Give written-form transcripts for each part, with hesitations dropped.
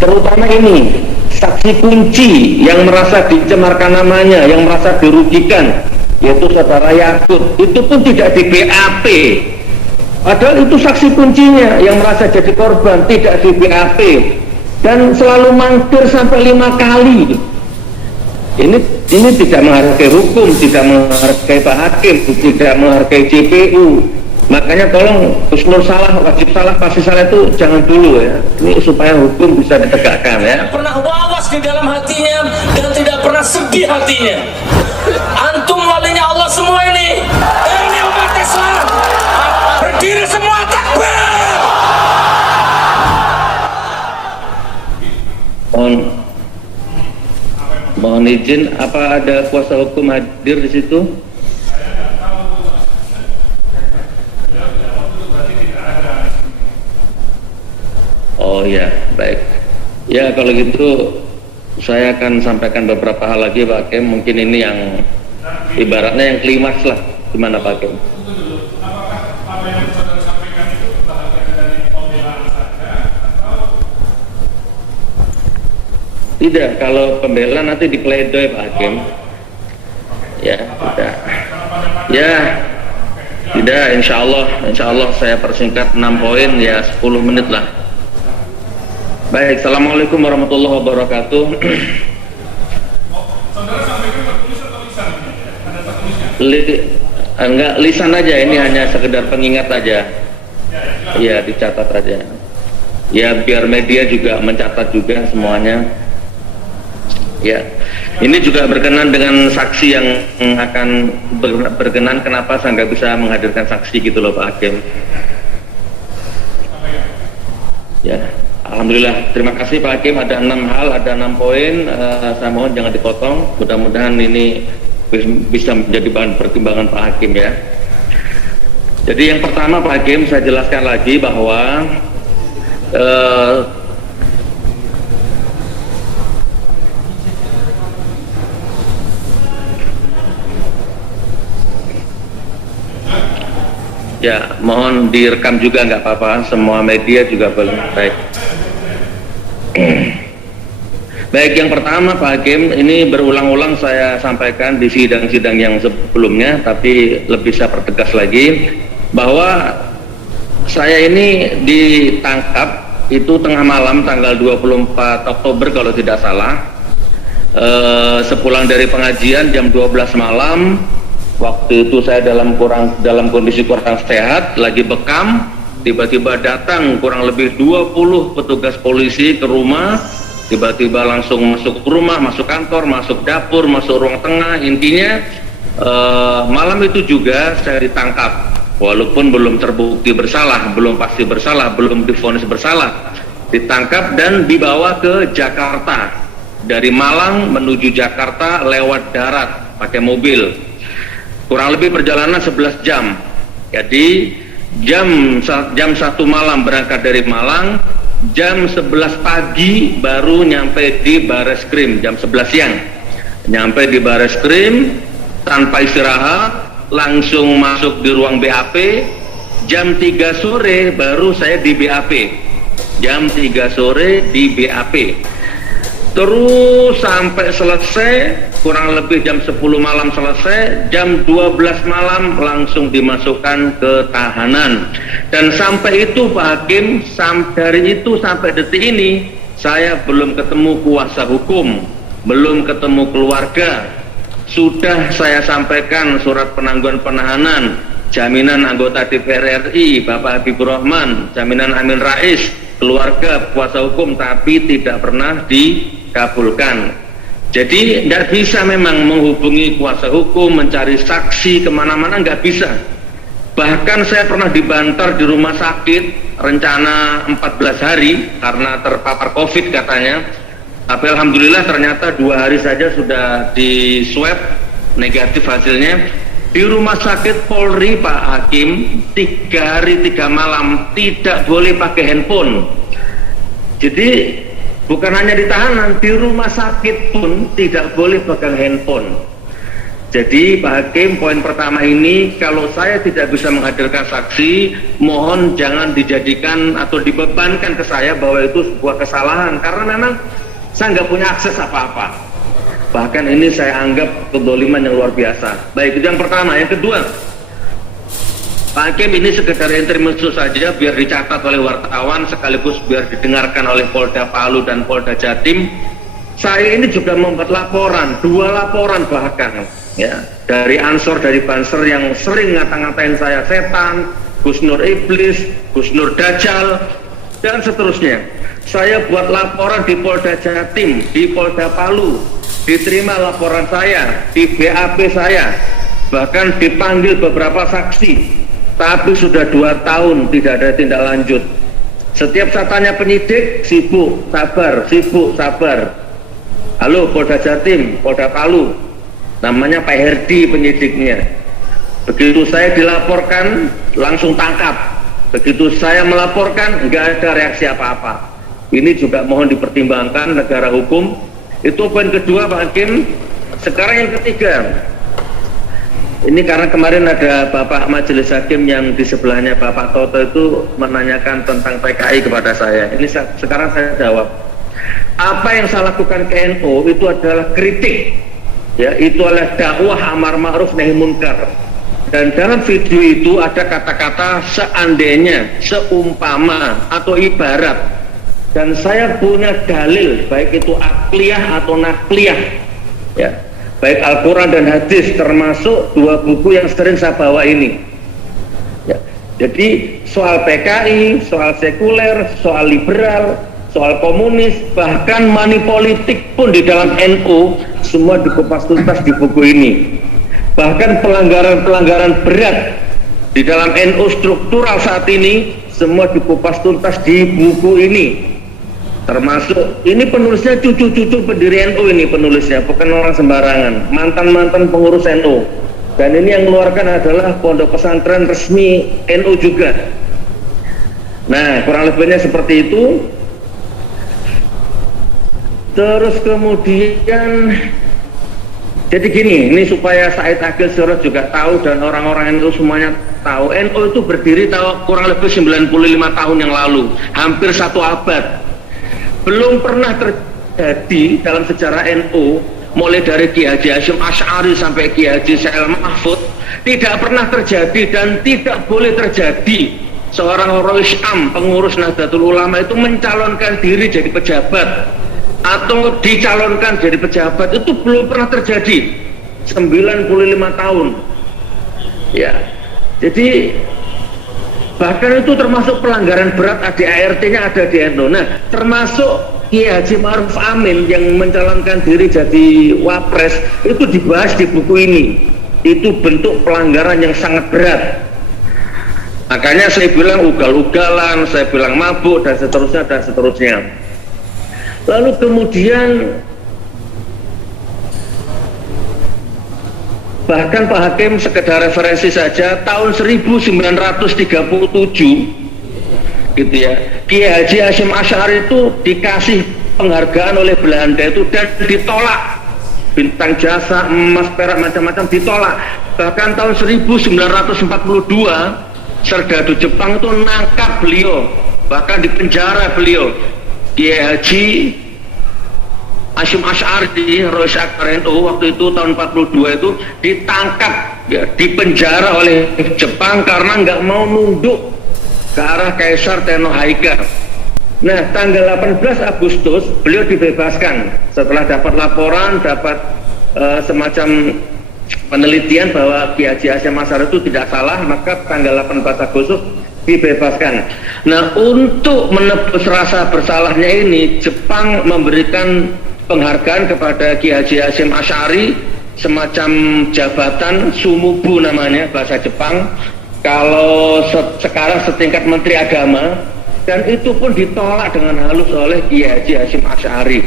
terutama ini saksi kunci yang merasa dicemarkan namanya, yang merasa dirugikan, yaitu saudara Yakut, itu pun tidak di BAP, padahal itu saksi kuncinya yang merasa jadi korban, tidak di BAP, dan selalu mangkir sampai 5 kali. Ini tidak menghargai hukum, tidak menghargai Pak Hakim, tidak menghargai JPU. Makanya tolong husnul salah, wajib salah, pasti salah itu jangan dulu ya. Ini supaya hukum bisa ditegakkan ya. Pernah wawas di dalam hatinya dan tidak pernah sedih hatinya. Antum walinya Allah semua ini. Ini umat Islam. Berdiri semua, takbir. Mohon izin, apa ada kuasa hukum hadir di situ? Oh ya, baik. Ya kalau gitu saya akan sampaikan beberapa hal lagi Pak Hakim. Mungkin ini yang ibaratnya yang klimaks lah. Gimana Pak Hakim? Tidak, kalau pembelaan nanti dipledoi Pak Hakim. Ya, tidak. Ya, tidak, insya Allah saya persingkat 6 poin ya 10 menit lah. Baik, Assalamualaikum warahmatullahi wabarakatuh. Enggak, lisan aja, ini hanya sekedar pengingat aja. Ya, dicatat aja. Ya, biar media juga mencatat juga semuanya. Ya, ini juga berkenan dengan saksi yang akan berkenan. Kenapa saya nggak bisa menghadirkan saksi gitu loh Pak Hakim. Ya, alhamdulillah, terima kasih Pak Hakim. Ada 6 hal, ada 6 poin. Saya mohon jangan dipotong. Mudah-mudahan ini bisa menjadi bahan pertimbangan Pak Hakim ya. Jadi yang pertama Pak Hakim, saya jelaskan lagi bahwa ya, mohon direkam juga nggak apa-apa, semua media juga boleh. Baik. Baik, yang pertama Pak Hakim, ini berulang-ulang saya sampaikan di sidang-sidang yang sebelumnya, tapi lebih saya pertegas lagi bahwa saya ini ditangkap itu tengah malam tanggal 24 Oktober kalau tidak salah. Sepulang dari pengajian jam 12 malam. Waktu itu saya dalam kondisi kurang sehat, lagi bekam, tiba-tiba datang kurang lebih 20 petugas polisi ke rumah, tiba-tiba langsung masuk rumah, masuk kantor, masuk dapur, masuk ruang tengah. Intinya malam itu juga saya ditangkap, walaupun belum terbukti bersalah, belum pasti bersalah, belum divonis bersalah. Ditangkap dan dibawa ke Jakarta, dari Malang menuju Jakarta lewat darat pakai mobil. Kurang lebih perjalanan 11 jam. Jadi jam 1 malam berangkat dari Malang, jam 11 pagi baru nyampe di Bareskrim, jam 11 siang. Nyampe di Bareskrim tanpa istirahat, langsung masuk di ruang BAP. Jam 3 sore baru saya di BAP. Jam 3 sore di BAP. Terus sampai selesai, kurang lebih jam 10 malam selesai, jam 12 malam langsung dimasukkan ke tahanan. Dan sampai itu Pak Hakim, dari itu sampai detik ini saya belum ketemu kuasa hukum, belum ketemu keluarga. Sudah saya sampaikan surat penangguhan penahanan, jaminan anggota DPR RI Bapak Habibur Rahman, jaminan Amin Rais, keluarga, kuasa hukum, tapi tidak pernah dikabulkan. Jadi tidak bisa memang menghubungi kuasa hukum, mencari saksi kemana-mana, nggak bisa. Bahkan saya pernah dibantar di rumah sakit, rencana 14 hari karena terpapar COVID katanya. Tapi alhamdulillah ternyata 2 hari saja sudah di swab, negatif hasilnya. Di rumah sakit Polri Pak Hakim, 3 hari 3 malam tidak boleh pakai handphone. Jadi bukan hanya di tahanan, di rumah sakit pun tidak boleh pegang handphone. Jadi Pak Hakim, poin pertama ini kalau saya tidak bisa menghadirkan saksi, mohon jangan dijadikan atau dibebankan ke saya bahwa itu sebuah kesalahan, karena memang saya nggak punya akses apa-apa. Bahkan ini saya anggap kedoliman yang luar biasa. Baik, itu yang pertama. Yang kedua, Pak Hakim, ini sekedar intermezzo saja biar dicatat oleh wartawan sekaligus biar didengarkan oleh Polda Palu dan Polda Jatim. Saya ini juga membuat laporan, 2 laporan bahkan, ya, dari Ansor, dari Banser yang sering ngata-ngatain saya setan, Gus Nur Iblis, Gus Nur Dajjal, dan seterusnya. Saya buat laporan di Polda Jatim, di Polda Palu, diterima laporan saya, di BAP saya, bahkan dipanggil beberapa saksi, tapi sudah 2 tahun tidak ada tindak lanjut. Setiap saya tanya penyidik, sibuk, sabar, sibuk, sabar. Halo Polda Jatim, Polda Palu, namanya Pak Herdi penyidiknya. Begitu saya dilaporkan, langsung tangkap. Begitu saya melaporkan, nggak ada reaksi apa-apa. Ini juga mohon dipertimbangkan negara hukum. Itu poin kedua Pak Hakim. Sekarang yang ketiga, ini karena kemarin ada Bapak Majelis Hakim yang di sebelahnya Bapak Toto itu menanyakan tentang PKI kepada saya. Ini sekarang saya jawab. Apa yang saya lakukan ke NU itu adalah kritik, ya, itu adalah dakwah amar ma'ruf nahi munkar. Dan dalam video itu ada kata-kata seandainya, seumpama, atau ibarat. Dan saya punya dalil, baik itu akliyah atau nakliyah, ya, baik Al-Quran dan hadis, termasuk 2 buku yang sering saya bawa ini, ya. Jadi soal PKI, soal sekuler, soal liberal, soal komunis, bahkan money politik pun di dalam NU semua dikupas tuntas di buku ini. Bahkan pelanggaran-pelanggaran berat di dalam NU struktural saat ini semua dikupas tuntas di buku ini. Termasuk ini penulisnya cucu-cucu pendiri NU, ini penulisnya bukan orang sembarangan, mantan-mantan pengurus NU. Dan ini yang mengeluarkan adalah pondok pesantren resmi NU juga. Nah, kurang lebihnya seperti itu. Terus kemudian, jadi gini, ini supaya Said Agil Sirot juga tahu dan orang-orang NU semuanya tahu, NU itu berdiri kurang lebih 95 tahun yang lalu, hampir 1 abad. Belum pernah terjadi dalam sejarah NU, mulai dari Ki Haji Hasyim Asy'ari sampai Ki Haji Sa'il Mahfud, tidak pernah terjadi dan tidak boleh terjadi seorang Rois Am, pengurus Nahdlatul Ulama itu mencalonkan diri jadi pejabat atau dicalonkan jadi pejabat. Itu belum pernah terjadi 95 tahun, ya. Jadi bahkan itu termasuk pelanggaran berat, ADART-nya ada di NU. Nah, termasuk Kiai Haji Ma'ruf Amin yang mencalonkan diri jadi wapres itu dibahas di buku ini. Itu bentuk pelanggaran yang sangat berat. Makanya saya bilang ugal-ugalan, saya bilang mabuk, dan seterusnya dan seterusnya. Lalu kemudian bahkan Pak Hakim, sekedar referensi saja, tahun 1937 gitu ya, Kiai Haji Hasyim Asy'ari itu dikasih penghargaan oleh Belanda itu dan ditolak. Bintang jasa, emas, perak, macam-macam ditolak. Bahkan tahun 1942 serdadu Jepang itu nangkap beliau, bahkan dipenjara beliau. Kiai Haji Hasyim Asy'ari, Rois Akbar NU, waktu itu tahun 42 itu ditangkap, ya, dipenjara oleh Jepang karena nggak mau nunduk ke arah Kaisar Tenohaiga. Nah, tanggal 18 Agustus beliau dibebaskan setelah dapat laporan, dapat semacam penelitian bahwa Kiai Haji Hasyim Asy'ari itu tidak salah, maka tanggal 18 Agustus dibebaskan. Nah, untuk menebus rasa bersalahnya ini, Jepang memberikan penghargaan kepada Kiai Haji Hasyim Asy'ari, semacam jabatan sumubu namanya bahasa Jepang, kalau sekarang setingkat Menteri Agama, dan itu pun ditolak dengan halus oleh Kiai Haji Hasyim Asy'ari.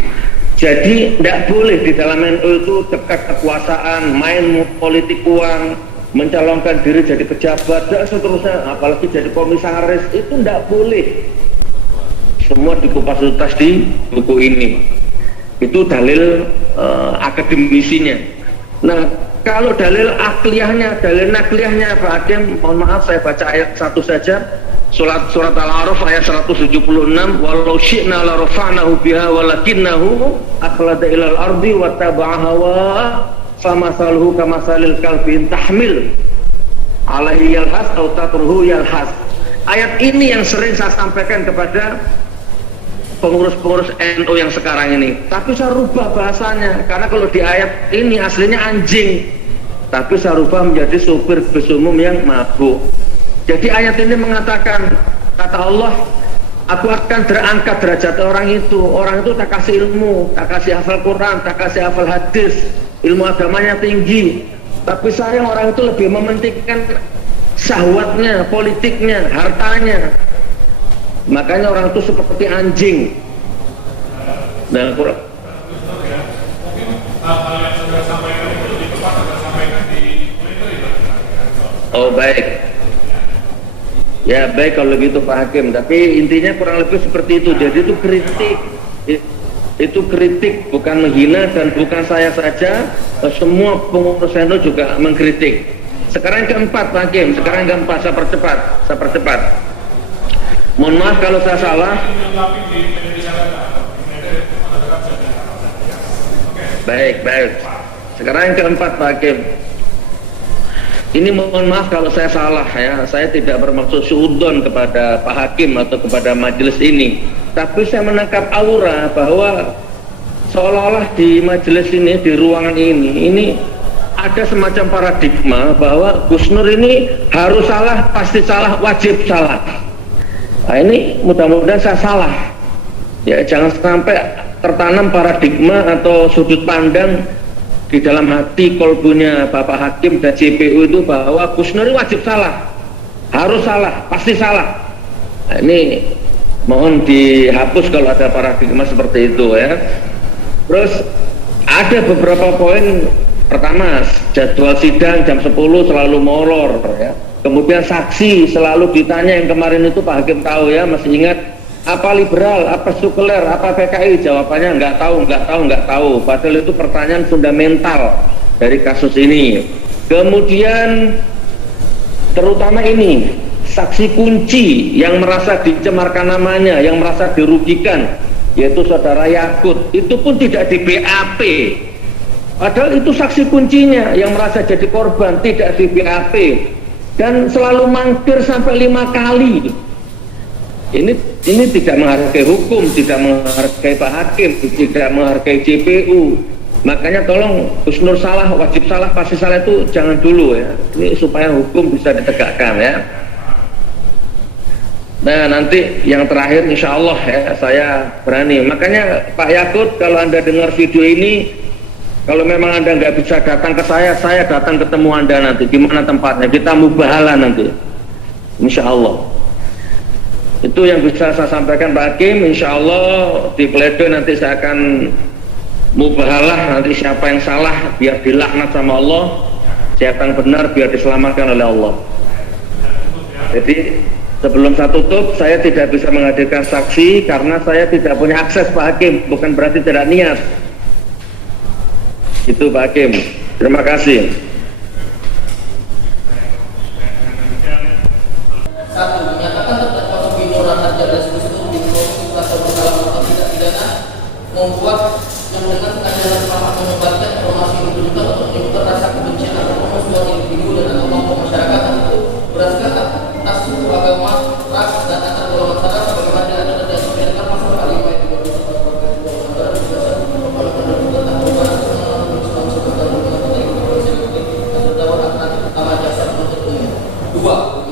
Jadi tidak boleh di dalam NU itu dekat kekuasaan, main politik uang, mencalonkan diri jadi pejabat dan seterusnya, apalagi jadi komisaris, itu tidak boleh. Semua dikupas tuntas di buku ini. Itu dalil akademisinya. Nah, kalau dalil akliyahnya, dalil nakliyahnya Pak Hakim, mohon maaf saya baca ayat 1 saja. Surat Al-A'raf ayat 176, walau syi'na la rafa'nahu biha walakinnahu akhlada ilal ardi wa taba'a hawa famasaluhu kamasalil kalbi tahmil alaihi yalhas atau tatruhu yalhas. Ayat ini yang sering saya sampaikan kepada pengurus-pengurus NU yang sekarang ini, tapi saya rubah bahasanya, karena kalau di ayat ini aslinya anjing, tapi saya rubah menjadi supir bus umum yang mabuk. Jadi ayat ini mengatakan, kata Allah, aku akan terangkat derajat orang itu tak kasih ilmu, tak kasih hafal Quran, tak kasih hafal hadis, ilmu agamanya tinggi, tapi sayang orang itu lebih mementingkan syahwatnya, politiknya, hartanya. Makanya orang itu seperti anjing. Dan Quran. Oh baik. Ya baik kalau gitu Pak Hakim. Tapi intinya kurang lebih seperti itu. Jadi itu kritik. Itu kritik, bukan menghina, dan bukan saya saja. Semua pengurus NU juga mengkritik. Sekarang keempat Pak Hakim. Sekarang keempat. Saya percepat. Mohon maaf kalau saya salah. Baik. Sekarang yang keempat Pak Hakim. Ini mohon maaf kalau saya salah ya. Saya tidak bermaksud suudzon kepada Pak Hakim atau kepada majelis ini. Tapi saya menangkap aura bahwa seolah-olah di majelis ini, di ruangan ini ada semacam paradigma bahwa Gus Nur ini harus salah, pasti salah, wajib salah. Nah ini mudah-mudahan saya salah ya, jangan sampai tertanam paradigma atau sudut pandang di dalam hati kolbunya Bapak Hakim dan JPU itu bahwa Gus Nur wajib salah, harus salah, pasti salah. Nah, ini mohon dihapus kalau ada paradigma seperti itu ya. Terus ada beberapa poin. Pertama, jadwal sidang jam 10 selalu molor ya. Kemudian saksi selalu ditanya, yang kemarin itu Pak Hakim tahu ya, masih ingat, apa liberal, apa sekuler, apa PKI, jawabannya nggak tahu. Padahal itu pertanyaan fundamental dari kasus ini. Kemudian terutama ini saksi kunci yang merasa dicemarkan namanya, yang merasa dirugikan, yaitu saudara Yakut, itu pun tidak di BAP. Padahal itu saksi kuncinya yang merasa jadi korban, tidak di BAP. Dan selalu mangkir sampai 5 kali. Ini tidak menghargai hukum, tidak menghargai Pak Hakim, tidak menghargai JPU. Makanya tolong Gus Nur salah, wajib salah, pasti salah itu jangan dulu ya. Ini supaya hukum bisa ditegakkan ya. Nah nanti yang terakhir insya Allah ya, saya berani. Makanya Pak Yakut, kalau Anda dengar video ini, kalau memang Anda nggak bisa datang ke saya datang ketemu Anda nanti. Di mana tempatnya? Kita mubahalah nanti. Insya Allah. Itu yang bisa saya sampaikan Pak Hakim. Insya Allah di pledoi nanti saya akan mubahalah. Nanti siapa yang salah biar dilaknat sama Allah, siapa yang benar biar diselamatkan oleh Allah. Jadi sebelum saya tutup, saya tidak bisa menghadirkan saksi karena saya tidak punya akses Pak Hakim. Bukan berarti tidak niat. Itu Pak Hakim. Terima kasih. Satu, menyatakan terdakwa Sugino Raharja dan Seterusnya atau bersalah atau tidak pidana membuat yang dengan keadilan selamat menyebarkan informasi yang berlebihan atau menyebarkan rasa kebencian atau memusuhi individu dan atau kelompok masyarakat itu berdasarkan atas suku agama, ras dan antar golongan sara sebagaimana diatur dan diperintahkan pasal 5 ayat 2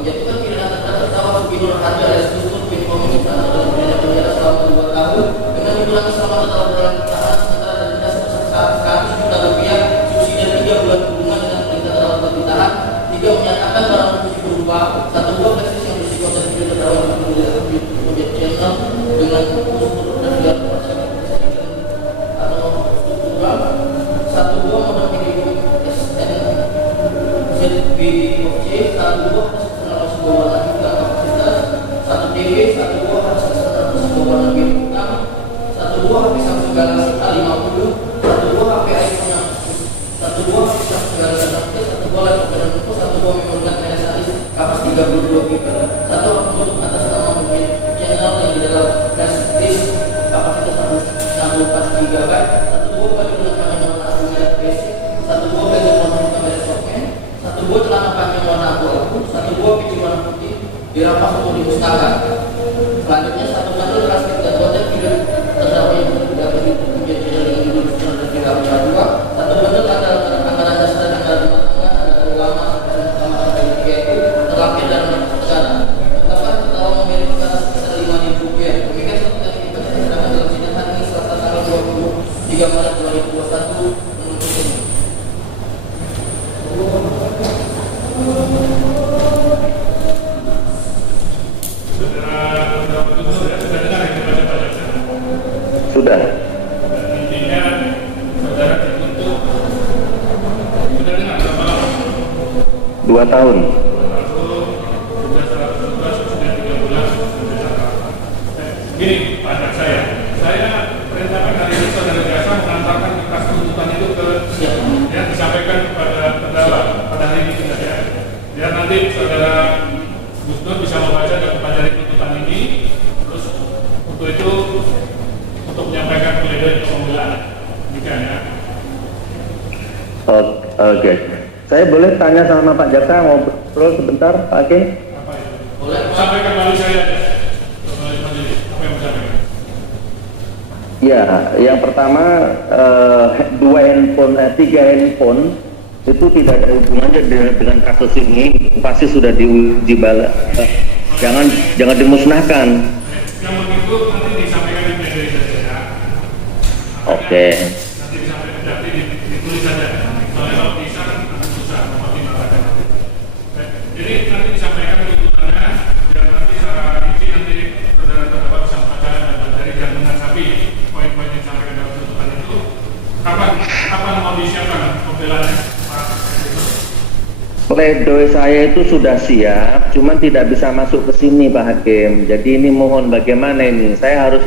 menjatuhkan pidana terhadap terdakwa Sugino Raharja alias Gus Nur bin Muhammad dalam pidana penjara selama 2 tahun dengan dikurangi selama dalam tahanan sementara dan denda sebesar 100 juta rupiah, subsidi 3 bulan kurungan dengan perintah dalam ditahan. 3 menyatakan barang bukti berupa 1 buah plastik yang berisiko sertifikat terdakwa menjadi channel dengan struktur dan biar atau struktural 1 buah modal minimum SNZBOC, 1 buah kesenangan sebuah warna hitam kapasitas, 1 DW, 1 buah kesenangan sebuah warna biru hitam, 1 buah pisang segala A50, 1 buah HP iPhone 1 buah pisang segala Satu, untuk atas nama mungkin channel yang di dalam flash disk kapasitas 1.4 GB. Satu buah baju lengan panjang warna abu merah basic. Satu buah blazer warna hitam merah softman. Satu buah celana panjang warna abu-abu. Satu buah peci warna putih dirampas untuk dimusnahkan. Selanjutnya satu bundle transkrip dan konten video terdakwa yang dapat menjadi dengan judul dan tidak dua. Satu bundle anggaran dasar dan anggaran rumah tangga, anggaran ulama, sampai itu terlapis dalam negara. Tetapan terdakwa memiliki perkara sebesar Rp5.000. Demikian seperti yang kita sedangkan dalam sidang hari ini Selasa tanggal 23 Maret 2021 menuntut ini. Sudah. Intinya saudara dituntut sudah dengar berapa lama? 2 tahun. Lalu sudah 111 sudah 3 bulan sudah. Gini Pak Jaksa ya, saya perintahkan hari ini saudara Jaksa mengantarkan berkas tuntutan itu ke ya disampaikan kepada terdakwa pada hari ini sudah ya. Biar nanti saudara Gus Nur bisa membaca dan mempelajari tuntutan ini, terus untuk itu untuk menyampaikan pledoi untuk pembelaan. Demikian ya. Oke. Saya boleh tanya sama Pak Jaksa, ngobrol sebentar, Pak Hakim? Apa itu? Boleh. Sampaikan melalui saya aja. Melalui majelis. Apa yang disampaikan? Ya, yang pertama 3 handphone itu tidak ada hubungannya dengan kasus ini, pasti sudah diuji balik. Jangan dimusnahkan. Yang begitu nanti disampaikan di media saja ya. Oke. Nanti disampaikan, nanti ditulis saja. Soalnya kalau bisa nanti susah mempertimbangkan. Jadi nanti disampaikan tuntutannya, biar nanti secara rinci nanti saudara terdakwa bisa membaca dan mempelajari dan menanggapi poin-poin yang disampaikan dalam tuntutan itu. Kapan mau disiapkan pembelaannya, Pak? Pledoi saya itu sudah siap, cuman tidak bisa masuk ke sini Pak Hakim. Jadi ini mohon bagaimana ini? Saya harus,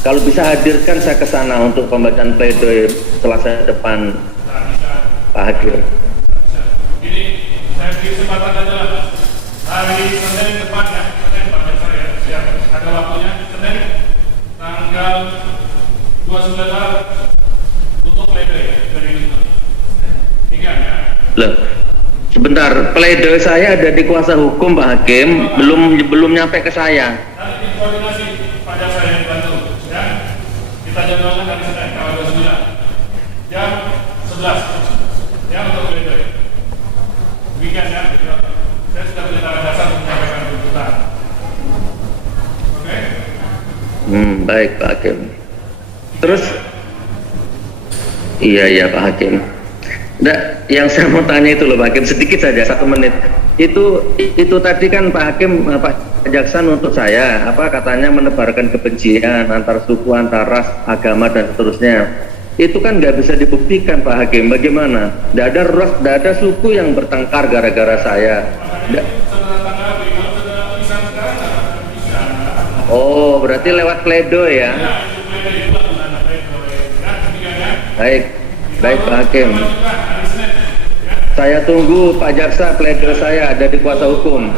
kalau bisa hadirkan saya ke sana untuk pembacaan pledoi Selasa depan Pak Hakim. Ini saya beri kesempatan aja lah. Hari Senin depan ya, Senin Pak Jaksa ya. Ya, ada waktunya Senin tanggal 29 Maret untuk pledoi dari itu. Demikian ya. Loh, sebentar, pledoi saya ada di kuasa hukum Pak Hakim, belum nyampe ke saya. Nanti koordinasi Pak Jaksa yang dibantu ya. Kita jadwalkan hari Senin tanggal 29 jam 11 ya untuk pledoi. Demikian ya. Saya sudah beritahu dasar untuk menyampaikan tuntutan. Oke? Baik Pak Hakim. Terus, iya Pak Hakim. Nah, yang saya mau tanya itu loh Pak Hakim, sedikit saja 1 menit. Itu tadi kan Pak Hakim, Pak Jaksa untuk saya, katanya menebarkan kebencian antar suku, antar ras, agama dan seterusnya. Itu kan nggak bisa dibuktikan Pak Hakim. Bagaimana? Nggak ada ras, nggak ada suku yang bertengkar gara-gara saya. Oh, berarti lewat pledoi ya? Baik Pak Hakim. Saya tunggu Pak Jaksa, pledoi saya ada di kuasa hukum.